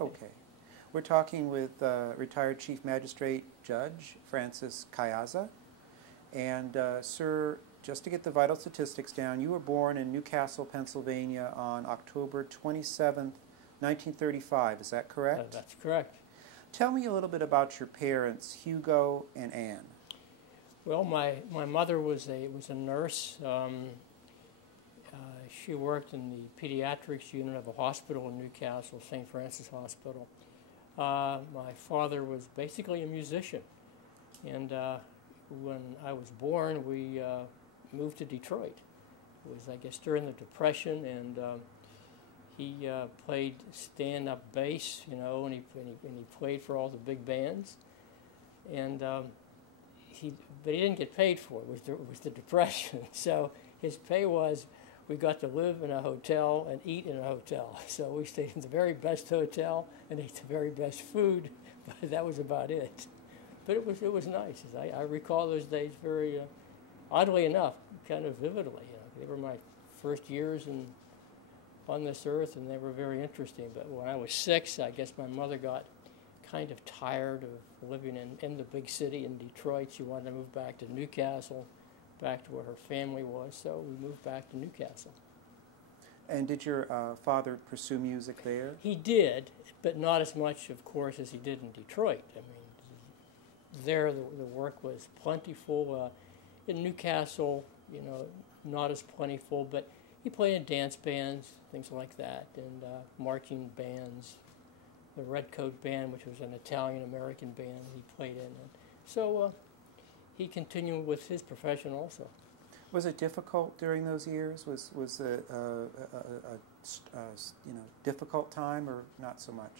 Okay. We're talking with retired Chief Magistrate Judge Francis Caiazza. And, sir, just to get the vital statistics down, you were born in Newcastle, Pennsylvania on October 27th, 1935. Is that correct? That's correct. Tell me a little bit about your parents, Hugo and Anne. Well, my mother was a nurse. She worked in the pediatrics unit of a hospital in Newcastle, St. Francis Hospital. My father was basically a musician, and when I was born, we moved to Detroit. It was, I guess, during the Depression, and he played stand-up bass, you know, and he played for all the big bands, and but he didn't get paid for it. It was the Depression, so his pay was, we got to live in a hotel and eat in a hotel. So we stayed in the very best hotel and ate the very best food, but that was about it. But it was nice. I recall those days very, oddly enough, kind of vividly. You know, they were my first years on this earth, and they were very interesting. But when I was 6, I guess my mother got kind of tired of living in the big city in Detroit. She wanted to move back to Newcastle, back to where her family was, so we moved back to Newcastle. And did your father pursue music there? He did, but not as much, of course, as he did in Detroit. I mean, there the work was plentiful. In Newcastle, you know, not as plentiful, but he played in dance bands, things like that, and marching bands. The Redcoat Band, which was an Italian-American band, he played in. And so he continued with his profession also. Was it difficult during those years? Was it a you know, difficult time, or not so much?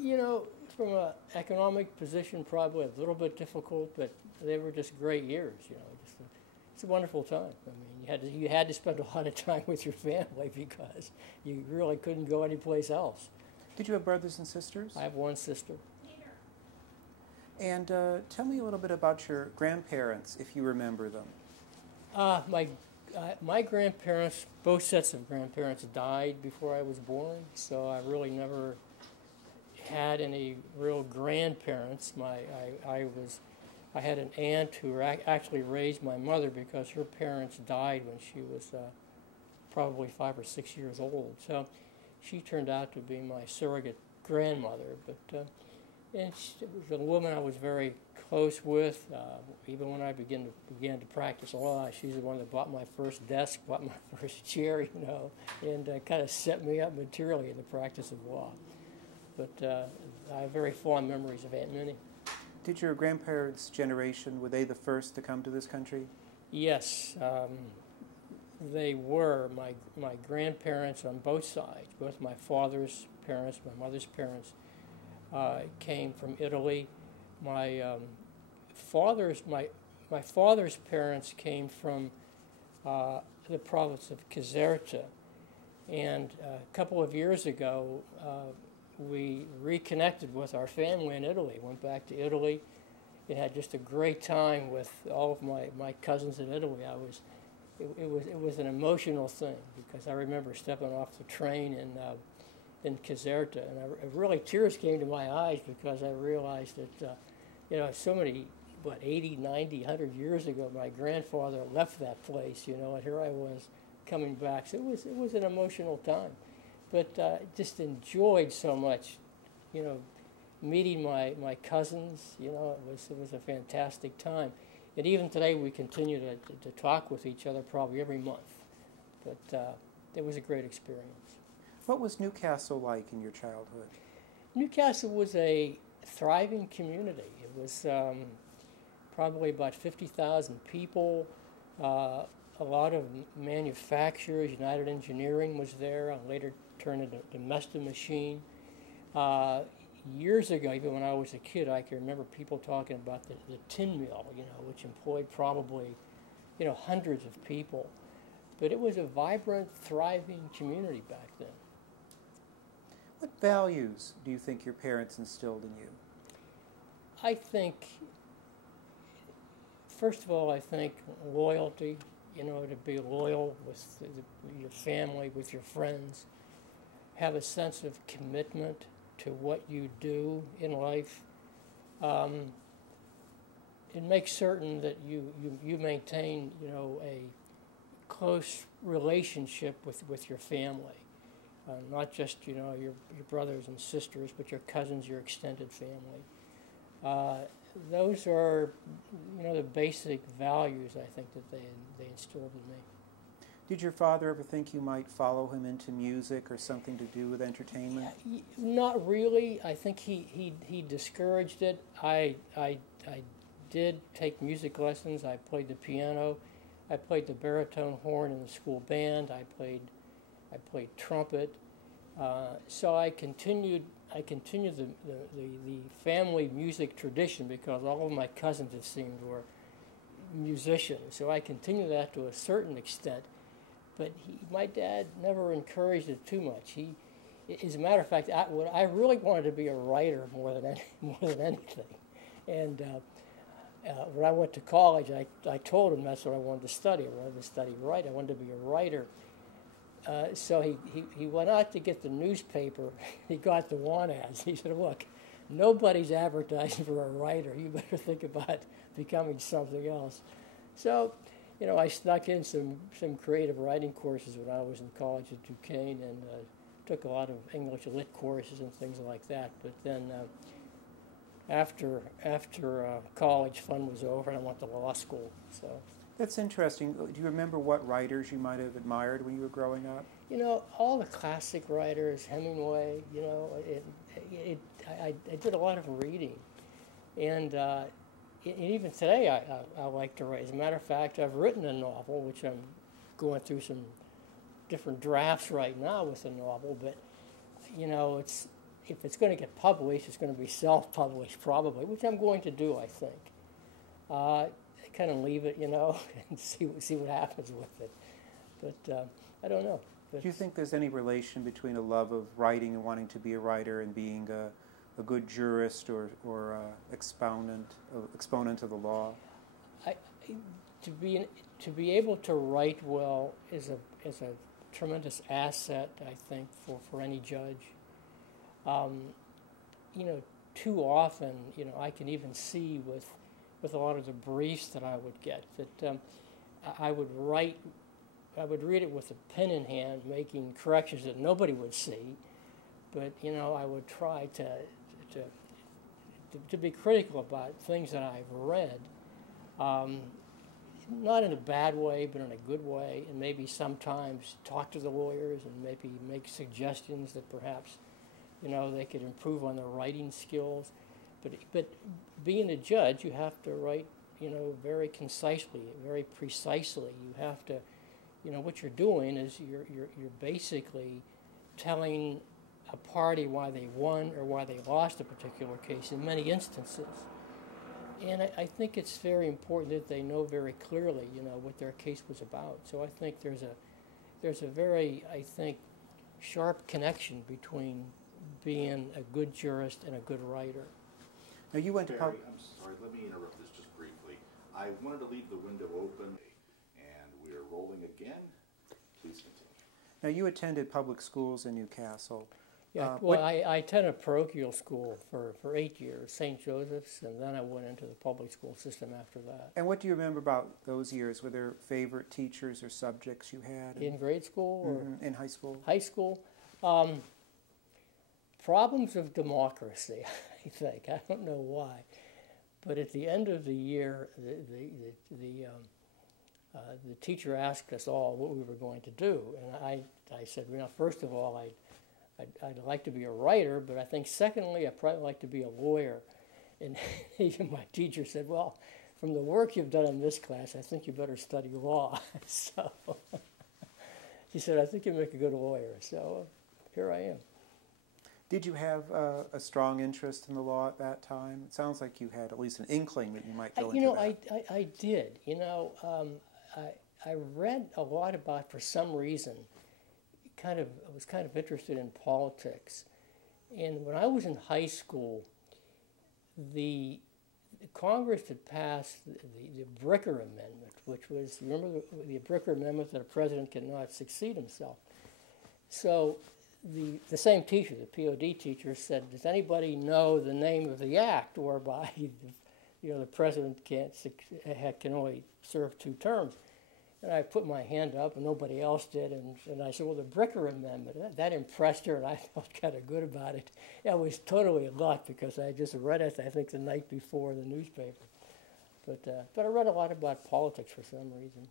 You know, from an economic position, probably a little bit difficult, but they were just great years. You know, it's a wonderful time. I mean, you had to spend a lot of time with your family because you really couldn't go anyplace else. Did you have brothers and sisters? I have one sister. And tell me a little bit about your grandparents, if you remember them. My grandparents, both sets of grandparents, died before I was born, so I really never had any real grandparents. I had an aunt who actually raised my mother because her parents died when she was probably 5 or 6 years old. So she turned out to be my surrogate grandmother, but and she was a woman I was very close with. Even when I began to practice law, she's the one that bought my first desk, bought my first chair, you know, and kind of set me up materially in the practice of law. But I have very fond memories of Aunt Minnie. Did your grandparents' generation, were they the first to come to this country? Yes, they were. My grandparents on both sides, both my father's parents, my mother's parents, came from Italy. My father's parents came from the province of Caiazza, and a couple of years ago we reconnected with our family in Italy. Went back to Italy and had just a great time with all of my cousins in Italy. It was an emotional thing because I remember stepping off the train in Caiazza, and really tears came to my eyes because I realized that, you know, so many, 80, 90, 100 years ago, my grandfather left that place, you know, and here I was coming back. So it was an emotional time, but just enjoyed so much, you know, meeting my cousins. You know, it was a fantastic time, and even today we continue to talk with each other probably every month. But it was a great experience. What was Newcastle like in your childhood? Newcastle was a thriving community. It was probably about 50,000 people, a lot of manufacturers. United Engineering was there, and later turned into the Mesta machine. Years ago, even when I was a kid, I can remember people talking about the tin mill, you know, which employed probably, you know, hundreds of people. But it was a vibrant, thriving community back then. What values do you think your parents instilled in you? I think, first of all, I think loyalty, you know, to be loyal with your family, with your friends, have a sense of commitment, to what you do in life. It makes certain that you maintain, a close relationship with your family, not just, your brothers and sisters, but your cousins, your extended family. Those are, the basic values, I think, that they instilled in me. Did your father ever think you might follow him into music or something to do with entertainment? Not really. I think he discouraged it. I did take music lessons. I played the piano. I played the baritone horn in the school band. I played trumpet. So I continued the family music tradition because all of my cousins, it seemed, were musicians. So I continued that to a certain extent. But my dad never encouraged it too much. As a matter of fact, I really wanted to be a writer more than anything. And when I went to college, I told him that's what I wanted to study. I wanted to study writing. I wanted to be a writer. So he went out to get the newspaper. He got the want ads. He said, "Look, nobody's advertising for a writer. You better think about becoming something else." So, I snuck in some creative writing courses when I was in college at Duquesne, and took a lot of English lit courses and things like that. But then after college, fun was over, and I went to law school. So That's interesting. Do you remember what writers you might have admired when you were growing up? All the classic writers, Hemingway. I did a lot of reading, and even today I like to write. As a matter of fact, I've written a novel, which I'm going through some different drafts right now with the novel. But if it's going to get published, it's going to be self-published probably, which I'm going to do, I think. Kind of leave it, and see what happens with it. But I don't know. Do you think there's any relation between a love of writing and wanting to be a writer and being a good jurist or exponent of the law? To be able to write well is a tremendous asset, I think, for any judge. Too often, I can even see with a lot of the briefs that I would get that I would read it with a pen in hand, making corrections that nobody would see, but I would try to be critical about things that I've read, not in a bad way, but in a good way, and maybe sometimes talk to the lawyers and maybe make suggestions that perhaps they could improve on their writing skills. But being a judge, you have to write very concisely, very precisely. You have to, what you're doing is you're basically telling a party why they won or why they lost a particular case in many instances. And I think it's very important that they know very clearly, what their case was about. So I think there's a very, I think, sharp connection between being a good jurist and a good writer. Now you went to Barry, I'm sorry, let me interrupt this just briefly. I wanted to leave the window open, and we are rolling again. Please continue. Now you attended public schools in Newcastle. Yeah, well, I attended parochial school for 8 years, St. Joseph's, and then I went into the public school system after that. And what do you remember about those years? Were there favorite teachers or subjects you had? In grade school? Or in high school? High school. Problems of democracy, I think. I don't know why. But at the end of the year, the teacher asked us all what we were going to do. And I said, first of all, I'd like to be a writer, but I think secondly, I'd probably like to be a lawyer. And even my teacher said, well, from the work you've done in this class, I think you better study law. So she said, I think you make a good lawyer. So here I am. Did you have a strong interest in the law at that time? It sounds like you had at least an inkling that you might go into that. I did. I read a lot about, for some reason, I was kind of interested in politics. And when I was in high school, the Congress had passed the Bricker Amendment, which was, remember the Bricker Amendment that a president cannot succeed himself. So the same teacher, the POD teacher, said, "Does anybody know the name of the act whereby the president can only serve 2 terms?" And I put my hand up, and nobody else did, and I said, "Well, the Bricker Amendment." That impressed her, and I felt kind of good about it. It was totally luck because I just read it, I think, the night before in the newspaper. But I read a lot about politics for some reason.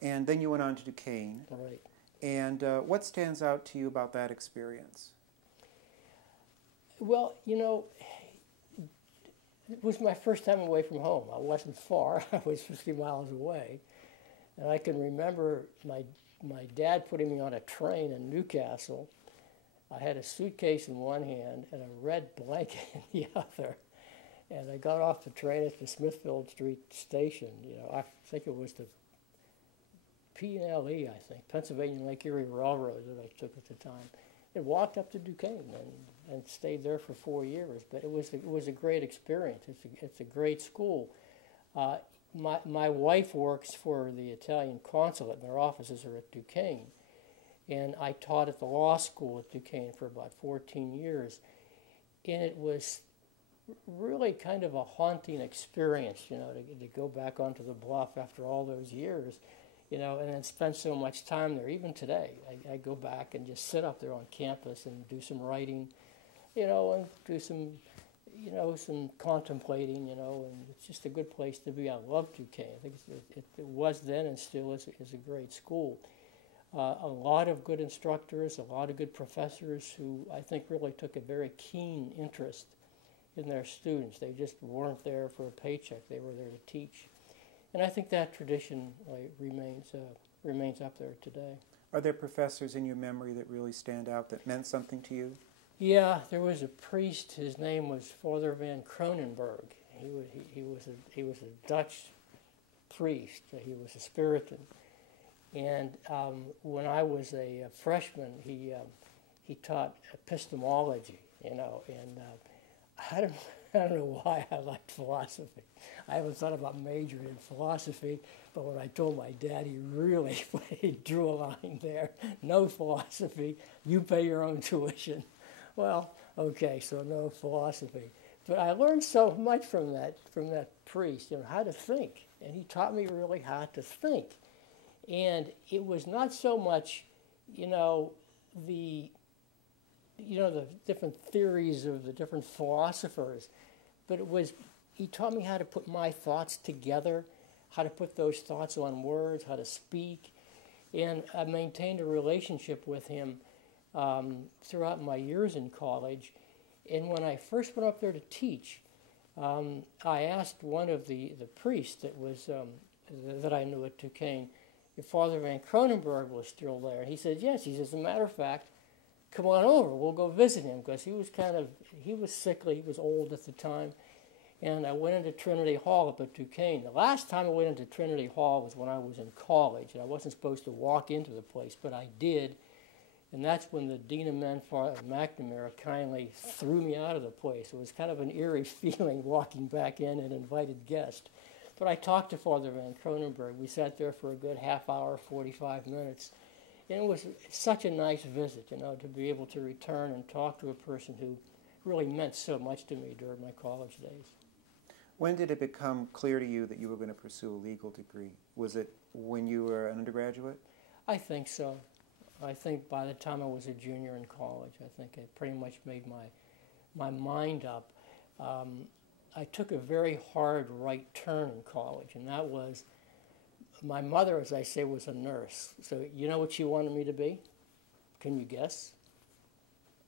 And then you went on to Duquesne. Right. And what stands out to you about that experience? Well, it was my first time away from home. I wasn't far. I was 50 miles away. And I can remember my dad putting me on a train in Newcastle. I had a suitcase in one hand and a red blanket in the other. And I got off the train at the Smithfield Street station. I think it was the P&LE, I think, Pennsylvania Lake Erie Railroad that I took at the time. And walked up to Duquesne and stayed there for 4 years. But it was a great experience. It's a great school. My wife works for the Italian consulate, and their offices are at Duquesne. And I taught at the law school at Duquesne for about 14 years. And it was really kind of a haunting experience, to go back onto the bluff after all those years, and then spend so much time there. Even today, I go back and just sit up there on campus and do some writing, and do some some contemplating, and it's just a good place to be. I love Duquesne. I think it was then and still is a great school. A lot of good instructors, a lot of good professors who I think really took a very keen interest in their students. They just weren't there for a paycheck. They were there to teach. And I think that tradition remains up there today. Are there professors in your memory that really stand out that meant something to you? Yeah, there was a priest. His name was Father van Kronenberg. He was a Dutch priest. He was a Spiritan. And when I was a freshman, he taught epistemology. And I don't know why I liked philosophy. I haven't thought about majoring in philosophy, but when I told my dad, he really he drew a line there. No philosophy. You pay your own tuition. Well, okay, so no philosophy. But I learned so much from that priest, how to think. And he taught me really how to think. And it was not so much, the different theories of the different philosophers, but he taught me how to put my thoughts together, how to put those thoughts on words, how to speak. And I maintained a relationship with him throughout my years in college. And when I first went up there to teach, I asked one of the priests that I knew at Duquesne if Father van Kronenberg was still there. He said, yes. He says, as a matter of fact, come on over. We'll go visit him, because he was sickly. He was old at the time. And I went into Trinity Hall up at Duquesne. The last time I went into Trinity Hall was when I was in college. And I wasn't supposed to walk into the place, but I did. And that's when the Dean of Men, Father McNamara, kindly threw me out of the place. It was kind of an eerie feeling walking back in an invited guest. But I talked to Father van Kronenberg. We sat there for a good half hour, 45 minutes. And it was such a nice visit, to be able to return and talk to a person who really meant so much to me during my college days. When did it become clear to you that you were going to pursue a legal degree? Was it when you were an undergraduate? I think so. I think by the time I was a junior in college, I think I pretty much made my mind up. I took a very hard right turn in college, and that was, my mother, as I say, was a nurse. So you know what she wanted me to be? Can you guess?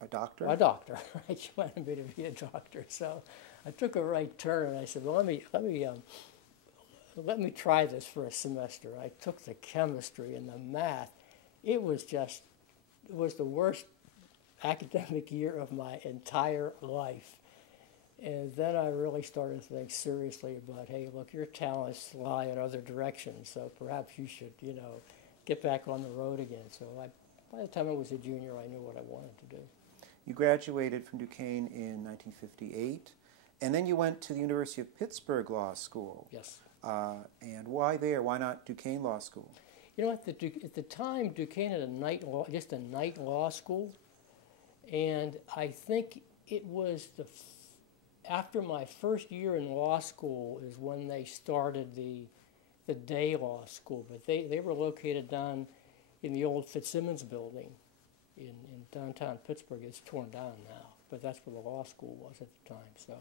A doctor? A doctor, right? She wanted me to be a doctor. So I took a right turn, and I said, well, let me try this for a semester. I took the chemistry and the math. It was the worst academic year of my entire life. And then I really started to think seriously about, hey, look, your talents lie in other directions, so perhaps you should, get back on the road again. So by the time I was a junior, I knew what I wanted to do. You graduated from Duquesne in 1958, and then you went to the University of Pittsburgh Law School. Yes. And why there? Why not Duquesne Law School? You know, at the time, Duquesne had just a night law school, and I think it was after my first year in law school is when they started the day law school. But they were located down in the old Fitzsimmons building in downtown Pittsburgh. It's torn down now, but that's where the law school was at the time. So.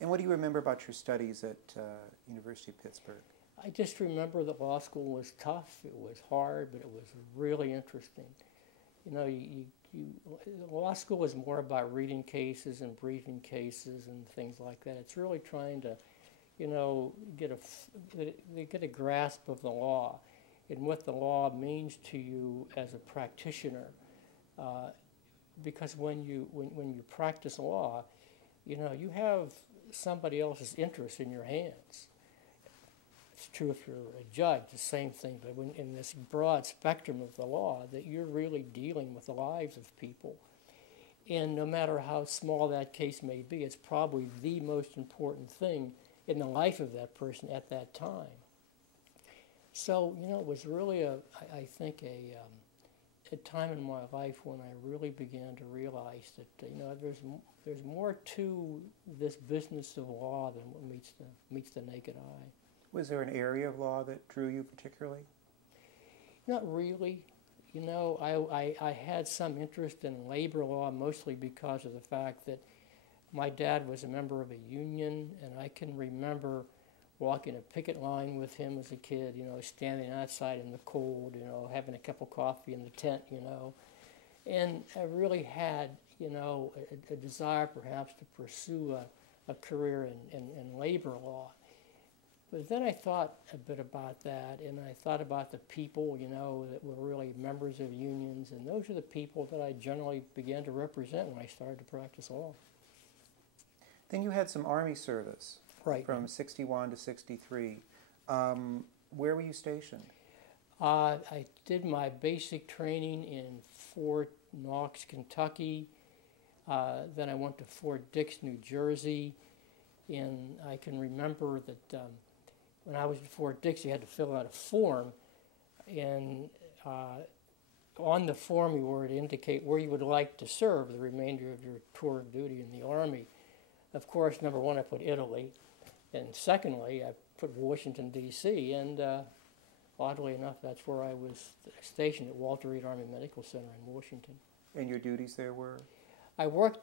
And what do you remember about your studies at University of Pittsburgh? I just remember that law school was tough. It was hard, but it was really interesting. You know, law school is more about reading cases and briefing cases and things like that. It's really trying to, you know, get a grasp of the law and what the law means to you as a practitioner. Because when you practice law, you know, you have somebody else's interest in your hands. It's true if you're a judge, the same thing, but when in this broad spectrum of the law, that you're really dealing with the lives of people. And no matter how small that case may be, it's probably the most important thing in the life of that person at that time. So, you know, it was really I think a time in my life when I really began to realize that, you know, there's more to this business of law than what meets the naked eye. Was there an area of law that drew you particularly? Not really. You know, I had some interest in labor law, mostly because of the fact that my dad was a member of a union, and I can remember walking a picket line with him as a kid, you know, standing outside in the cold, you know, having a cup of coffee in the tent, you know. And I really had, you know, a desire perhaps to pursue a career in labor law. But then I thought a bit about that, and I thought about the people, you know, that were really members of unions, and those are the people that I generally began to represent when I started to practice law. Then you had some Army service. Right. From 61 to 63. Where were you stationed? I did my basic training in Fort Knox, Kentucky. Then I went to Fort Dix, New Jersey. And I can remember that when I was at Fort Dix, you had to fill out a form. And on the form, you were to indicate where you would like to serve the remainder of your tour of duty in the Army. Of course, number one, I put Italy. And secondly, I put Washington, D.C., and oddly enough, that's where I was stationed at Walter Reed Army Medical Center in Washington. And your duties there were? I had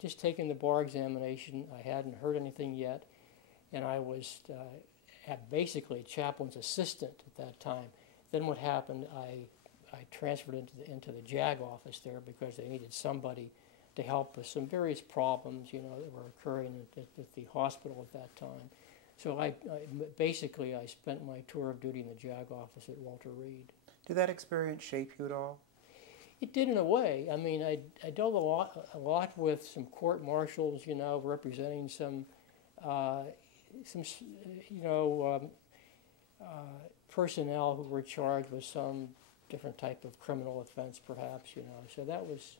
just taken the bar examination. I hadn't heard anything yet, and I was basically a chaplain's assistant at that time. Then what happened, I transferred into the JAG office there because they needed somebody to help with some various problems, you know, that were occurring at the hospital at that time. So I spent my tour of duty in the JAG office at Walter Reed. Did that experience shape you at all? It did in a way. I mean, I dealt a lot with some court marshals, you know, representing some personnel who were charged with some different type of criminal offense, perhaps, you know. So that was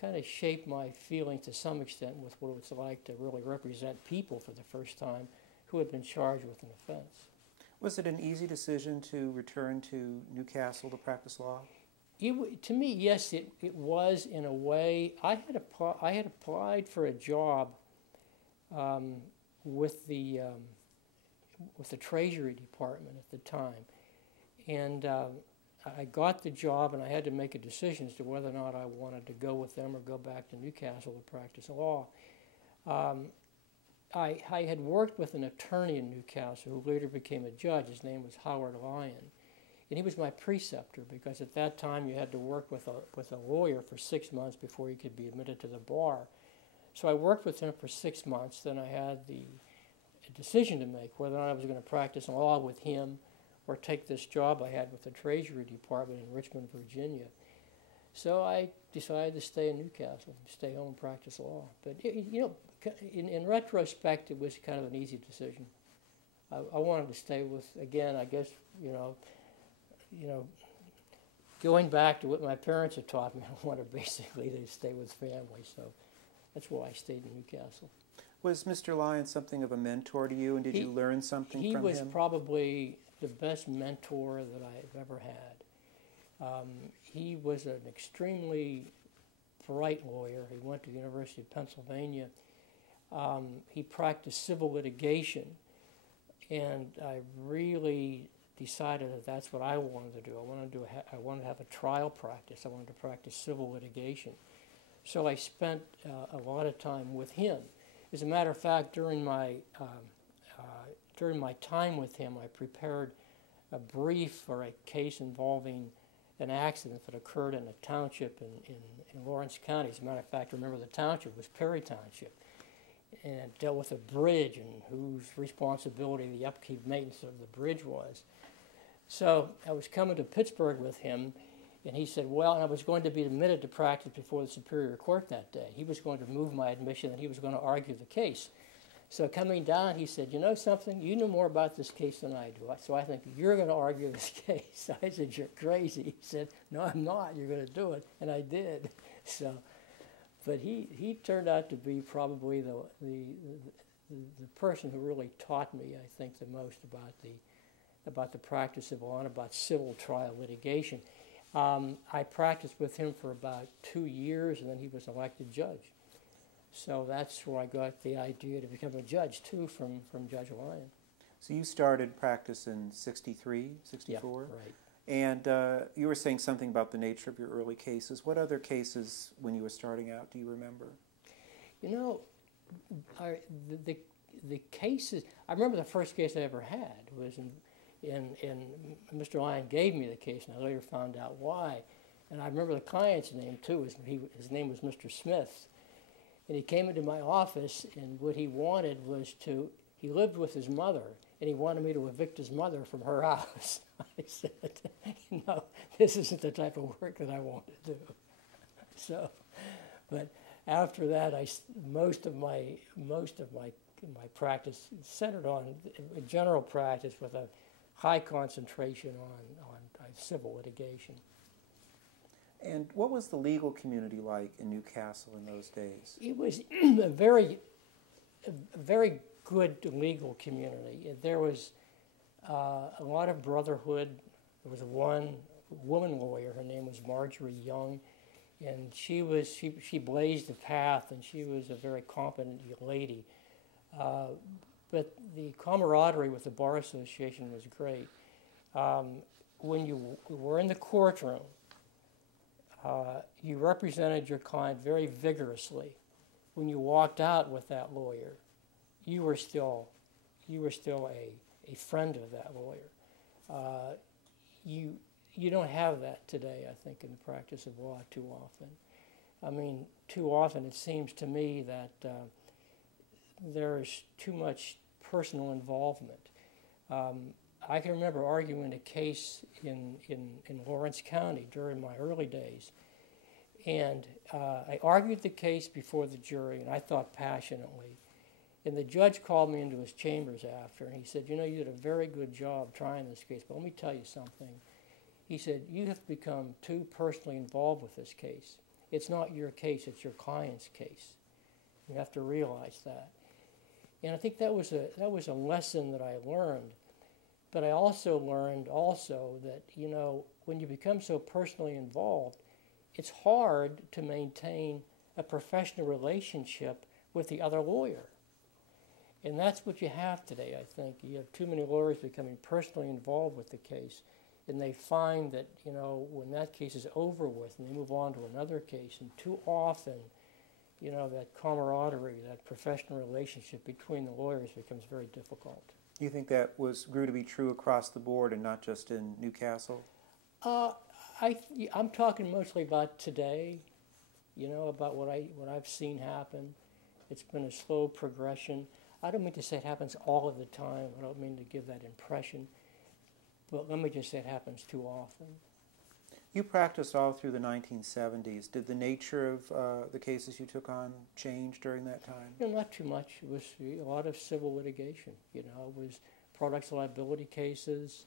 kind of shaped my feelings to some extent with what it was like to really represent people for the first time who had been charged with an offense. Was it an easy decision to return to Newcastle to practice law? To me, yes, it was in a way. I had applied for a job with the Treasury Department at the time, and I got the job, and I had to make a decision as to whether or not I wanted to go with them or go back to Newcastle to practice law. I had worked with an attorney in Newcastle who later became a judge. His name was Howard Lyon. And he was my preceptor because at that time you had to work with a lawyer for 6 months before you could be admitted to the bar. So I worked with him for 6 months. Then I had a decision to make whether or not I was going to practice law with him or take this job I had with the Treasury Department in Richmond, Virginia. So I decided to stay in Newcastle, stay home and practice law. But in retrospect, it was kind of an easy decision. I wanted to stay with, again, I guess, going back to what my parents had taught me, I wanted basically to stay with family. So that's why I stayed in Newcastle. Was Mr. Lyon something of a mentor to you, and did you learn something from him? He was probably best mentor that I've ever had. He was an extremely bright lawyer. He went to the University of Pennsylvania. He practiced civil litigation, and I really decided that that's what I wanted to do. I wanted to have a trial practice. I wanted to practice civil litigation. So I spent a lot of time with him. As a matter of fact, during my time with him, I prepared a brief for a case involving an accident that occurred in a township in Lawrence County. As a matter of fact, remember the township was Perry Township, and it dealt with a bridge and whose responsibility the upkeep maintenance of the bridge was. So I was coming to Pittsburgh with him, and he said, well, and I was going to be admitted to practice before the Superior Court that day. He was going to move my admission, and he was going to argue the case. So coming down, he said, you know something? You know more about this case than I do, so I think you're going to argue this case. I said, you're crazy. He said, no, I'm not. You're going to do it. And I did. So, but he turned out to be probably the person who really taught me, I think, the most about the practice of law and about civil trial litigation. I practiced with him for about 2 years, and then he was elected judge. So that's where I got the idea to become a judge, too, from Judge Lyon. So you started practice in 63, 64? Yeah, right. And you were saying something about the nature of your early cases. What other cases, when you were starting out, do you remember? You know, the cases, I remember the first case I ever had was in Mr. Lyon gave me the case, and I later found out why. And I remember the client's name, too. His name was Mr. Smith. And he came into my office, and what he wanted was he lived with his mother, and he wanted me to evict his mother from her house. I said, no, this isn't the type of work that I want to do. So, but after that, most of my practice centered on general practice with a high concentration on civil litigation. And what was the legal community like in Newcastle in those days? It was a very good legal community. There was a lot of brotherhood. There was one woman lawyer. Her name was Marjorie Young, and she blazed the path, and she was a very competent lady. But the camaraderie with the Bar Association was great. When you were in the courtroom, you represented your client very vigorously. When you walked out with that lawyer, you were still a friend of that lawyer. You don't have that today, I think, in the practice of law too often. I mean, too often it seems to me that there's too much personal involvement. I can remember arguing a case in Lawrence County during my early days, and I argued the case before the jury, and I thought passionately. And the judge called me into his chambers after, and he said, you know, you did a very good job trying this case, but let me tell you something. He said, you have become too personally involved with this case. It's not your case, it's your client's case. You have to realize that. And I think that was a lesson that I learned. But I also learned that, you know, when you become so personally involved, it's hard to maintain a professional relationship with the other lawyer. And that's what you have today, I think. You have too many lawyers becoming personally involved with the case, and they find that, you know, when that case is over with and they move on to another case, and too often, you know, that camaraderie, that professional relationship between the lawyers becomes very difficult. You think that grew to be true across the board and not just in Newcastle? I'm talking mostly about today, you know, about what I've seen happen. It's been a slow progression. I don't mean to say it happens all of the time. I don't mean to give that impression. But let me just say it happens too often. You practiced all through the 1970s. Did the nature of the cases you took on change during that time? You know, not too much. It was a lot of civil litigation. You know, it was products liability cases,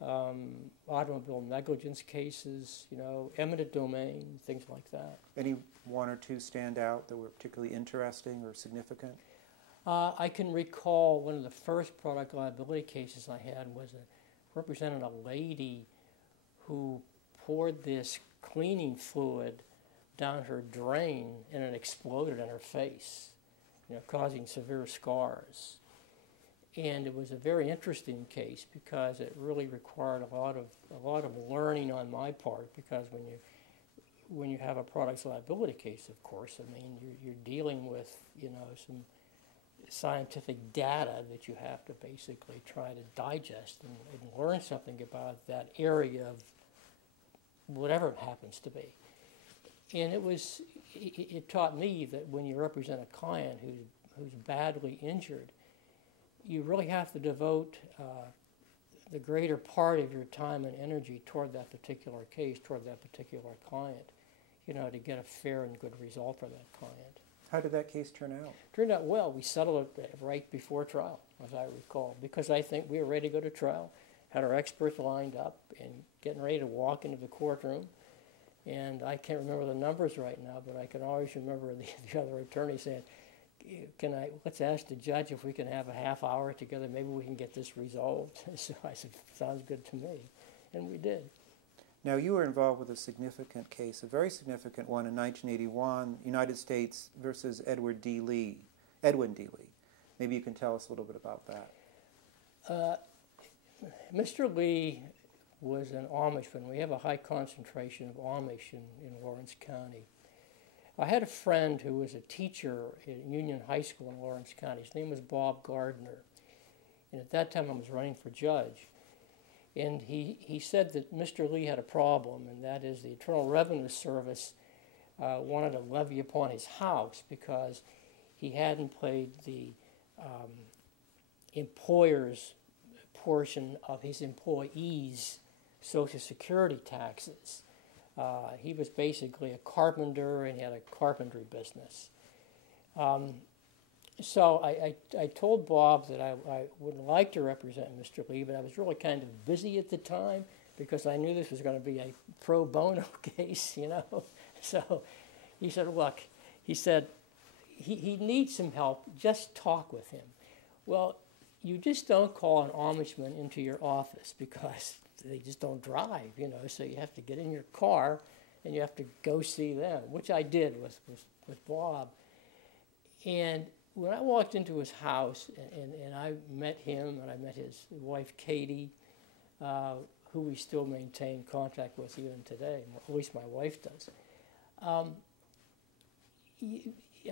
automobile negligence cases, you know, eminent domain, things like that. Any one or two stand out that were particularly interesting or significant? I can recall one of the first product liability cases I had represented a lady who poured this cleaning fluid down her drain, and it exploded in her face, causing severe scars. And it was a very interesting case because it really required a lot of learning on my part, because when you have a products liability case, of course, I mean, you're dealing with, some scientific data that you have to basically try to digest and learn something about that area of whatever it happens to be. And it taught me that when you represent a client who's badly injured, you really have to devote the greater part of your time and energy toward that particular case, toward that particular client, to get a fair and good result for that client. How did that case turn out? Turned out well. We settled it right before trial, as I recall, because I think we were ready to go to trial, had our experts lined up and getting ready to walk into the courtroom. And I can't remember the numbers right now, but I can always remember the other attorney saying, let's ask the judge if we can have a half hour together, maybe we can get this resolved. So I said, sounds good to me. And we did. Now, you were involved with a significant case, a very significant one in 1981, United States versus Edwin D. Lee. Maybe you can tell us a little bit about that. Mr. Lee was an Amishman. We have a high concentration of Amish in Lawrence County. I had a friend who was a teacher at Union High School in Lawrence County. His name was Bob Gardner. And at that time I was running for judge. And he said that Mr. Lee had a problem, and that is the Internal Revenue Service wanted to levy upon his house because he hadn't paid the employer's portion of his employees' Social Security taxes. He was basically a carpenter, and he had a carpentry business. So I told Bob that I would like to represent Mr. Lee, but I was really kind of busy at the time because I knew this was going to be a pro bono case, So he said, look, he needs some help, just talk with him. Well, you just don't call an Amishman into your office because they just don't drive, so you have to get in your car and you have to go see them, which I did with Bob. And when I walked into his house and I met him and I met his wife, Katie, who we still maintain contact with even today, at least my wife does,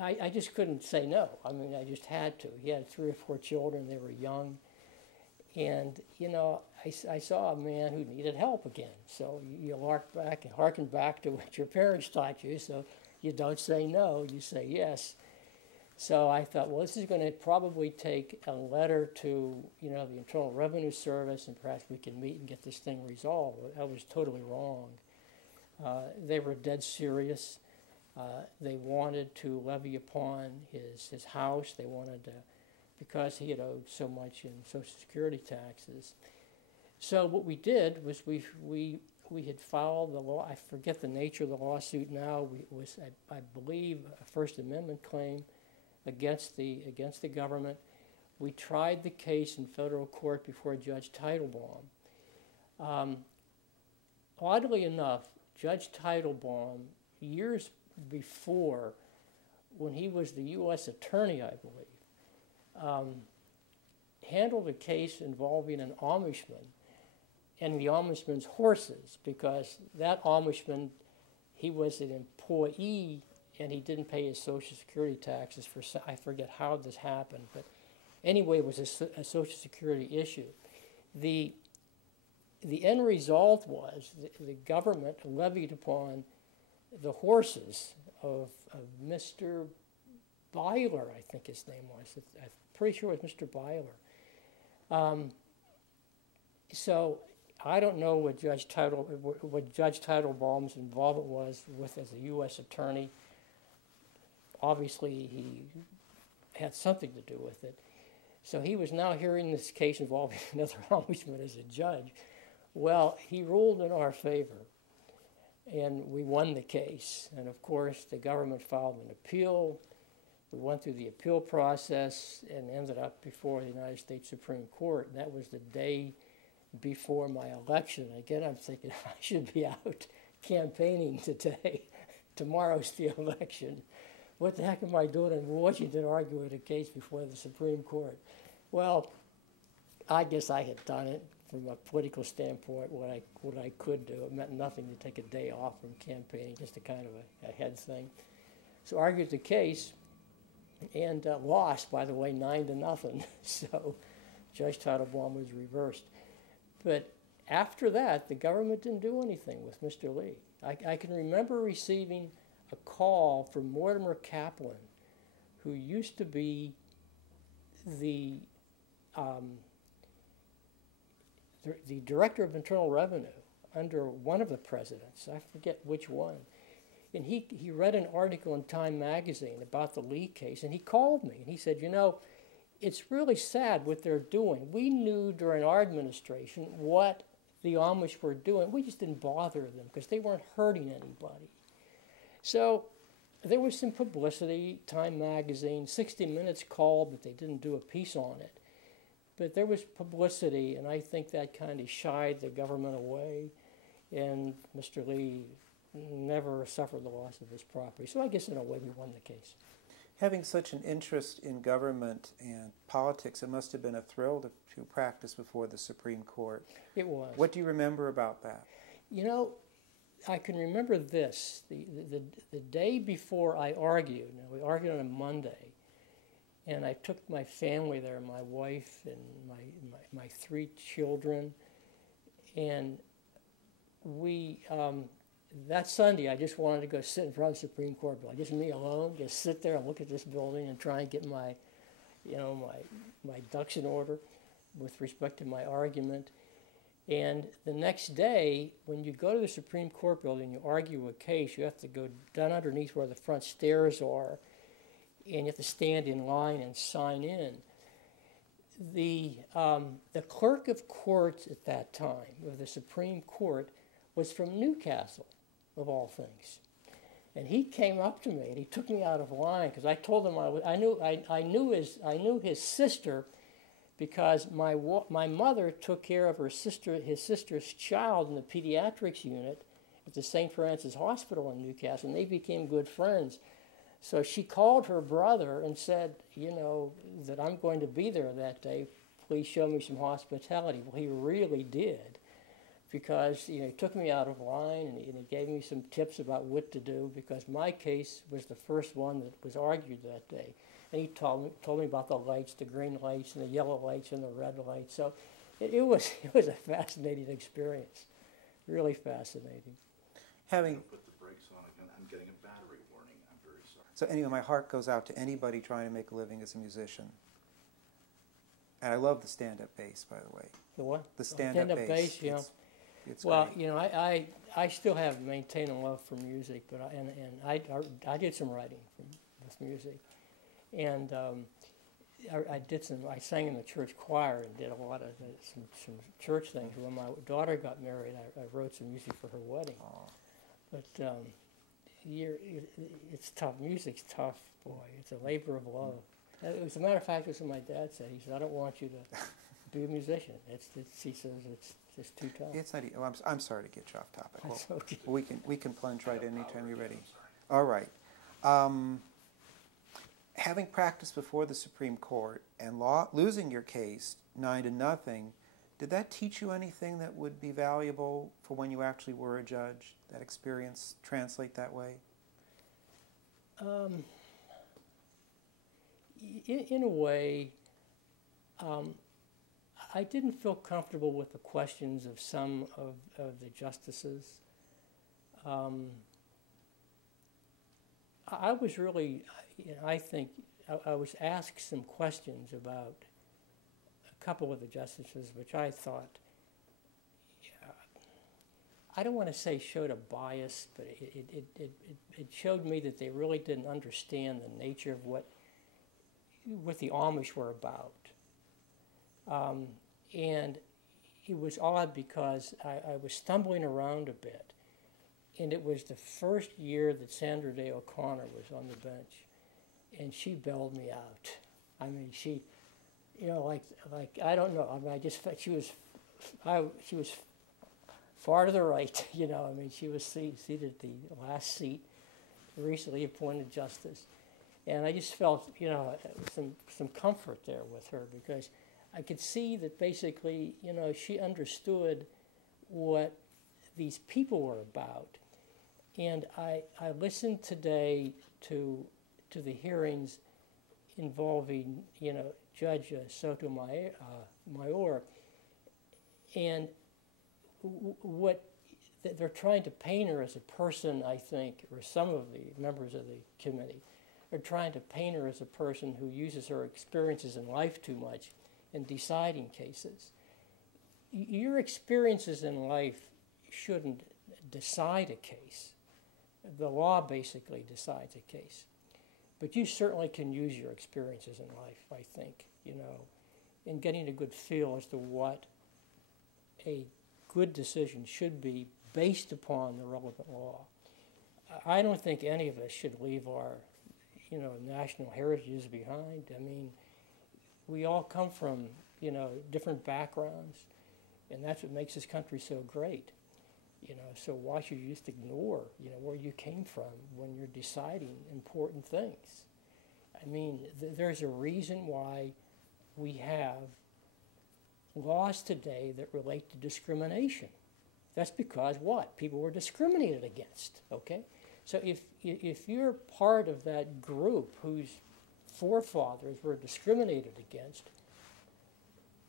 I just couldn't say no. I mean, I just had to. He had 3 or 4 children. They were young. And, I saw a man who needed help again. So you harken back to what your parents taught you. So you don't say no, you say yes. So I thought, well, this is going to probably take a letter to, the Internal Revenue Service, and perhaps we can meet and get this thing resolved. I was totally wrong. They were dead serious. They wanted to levy upon his house. They wanted to, because he had owed so much in Social Security taxes. So what we did was we had filed the law. I forget the nature of the lawsuit now. It was, I believe, a First Amendment claim against the government. We tried the case in federal court before Judge Teitelbaum. Oddly enough, Judge Teitelbaum, years before, when he was the U.S. Attorney, I believe, handled a case involving an Amishman and the Amishman's horses, because that Amishman, he was an employee and he didn't pay his Social Security taxes for, I forget how this happened, but anyway, it was a Social Security issue. The end result was the government levied upon the horses of Mr. Byler, I think his name was. I'm pretty sure it was Mr. Byler. So I don't know what Judge Teitelbaum's involvement was with as a U.S. attorney. Obviously, he had something to do with it. So he was now hearing this case involving another Ombudsman as a judge. Well, he ruled in our favor, and we won the case. And of course, the government filed an appeal. We went through the appeal process and ended up before the United States Supreme Court. And that was the day before my election. Again, I'm thinking I should be out campaigning today. Tomorrow's the election. What the heck am I doing in Washington arguing a case before the Supreme Court? Well, I guess I had done it from a political standpoint, what I could do. It meant nothing to take a day off from campaigning, just a kind of a head thing. So argued the case and lost, by the way, 9-0. So Judge Teitelbaum was reversed. But after that, the government didn't do anything with Mr. Lee. I can remember receiving a call from Mortimer Kaplan, who used to be the director of Internal Revenue under one of the presidents. I forget which one. And he read an article in Time magazine about the Lee case, and he called me, and he said, you know, it's really sad what they're doing. We knew during our administration what the Amish were doing. We just didn't bother them because they weren't hurting anybody. So there was some publicity. Time magazine, 60 Minutes called, but they didn't do a piece on it. But there was publicity, and I think that kind of shied the government away, and Mr. Lee never suffered the loss of his property. So I guess in a way we won the case. Having such an interest in government and politics, it must have been a thrill to practice before the Supreme Court. It was. What do you remember about that? You know, I can remember this. The day before I argued, now we argued on a Monday, and I took my family there, my wife and my 3 children, and we, that Sunday I just wanted to go sit in front of the Supreme Court building, just me alone, just sit there and look at this building and try and get my ducks in order with respect to my argument. And the next day, when you go to the Supreme Court building, you argue a case, you have to go down underneath where the front stairs are, and you have to stand in line and sign in. The clerk of courts at that time of the Supreme Court was from Newcastle, of all things. And he came up to me and he took me out of line because I told him I knew his sister because my mother took care of his sister's child in the pediatrics unit at the St. Francis Hospital in Newcastle, and they became good friends. So she called her brother and said, you know, that I'm going to be there that day. Please show me some hospitality. Well, he really did, because he took me out of line and he gave me some tips about what to do, because my case was the first one that was argued that day. And he told me about the lights, the green lights and the yellow lights and the red lights. So it was a fascinating experience, really fascinating. Having put the brakes on again, I'm getting a battery warning. I'm very sorry. So anyway, my heart goes out to anybody trying to make a living as a musician. And I love the stand-up bass, by the way. The what? The stand-up bass. Yeah. It's well, great. I still have maintained a love for music, but I did some writing with music, and I sang in the church choir and did a lot of some church things. When my daughter got married, I wrote some music for her wedding. Aww. But it's tough. Music's tough, boy. It's a labor of love. As a matter of fact, that's what my dad said. He said, "I don't want you to be a musician." He says it's just too tough. It's not. Oh, I'm sorry to get you off topic. That's Well, okay. we can plunge right in anytime you're ready. All right. Having practiced before the Supreme Court and losing your case 9-0, did that teach you anything that would be valuable for when you actually were a judge? That experience translate that way? In a way, I didn't feel comfortable with the questions of some of the justices. I was really, I think, I was asked some questions about a couple of the justices, which I thought, I don't want to say showed a bias, but it showed me that they really didn't understand the nature of what the Amish were about. And it was odd because I was stumbling around a bit, and it was the first year that Sandra Day O'Connor was on the bench, and she bailed me out. I mean, she, like I don't know. I mean, I just felt she was she was far to the right, you know. I mean, she was seated at the last seat, recently appointed justice. And I just felt, you know, some comfort there with her, because I could see that basically, you know, she understood what these people were about. And I listened today to the hearings involving, you know, Judge Sotomayor, and what they're trying to paint her as a person, I think, or some of the members of the committee are trying to paint her as a person who uses her experiences in life too much in deciding cases. Your experiences in life shouldn't decide a case. The law basically decides a case. But you certainly can use your experiences in life, I think, you know, in getting a good feel as to what a good decision should be based upon the relevant law. I don't think any of us should leave our, you know, national heritages behind. I mean, we all come from, you know, different backgrounds, and that's what makes this country so great. You know, so why should you just ignore, you know, where you came from when you're deciding important things? I mean, there's a reason why we have laws today that relate to discrimination. That's because what? People were discriminated against, okay? So if you're part of that group whose forefathers were discriminated against,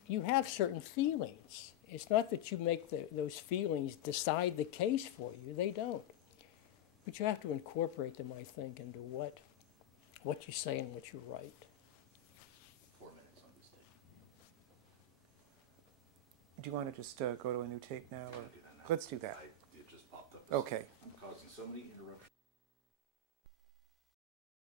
you have certain feelings. It's not that you make those feelings decide the case for you. They don't. But you have to incorporate them, I think, into what you say and what you write. 4 minutes on this tape. Do you want to just go to a new tape now? Or? Do that now. Let's do that. It just popped up. Okay. I'm causing so many interruptions.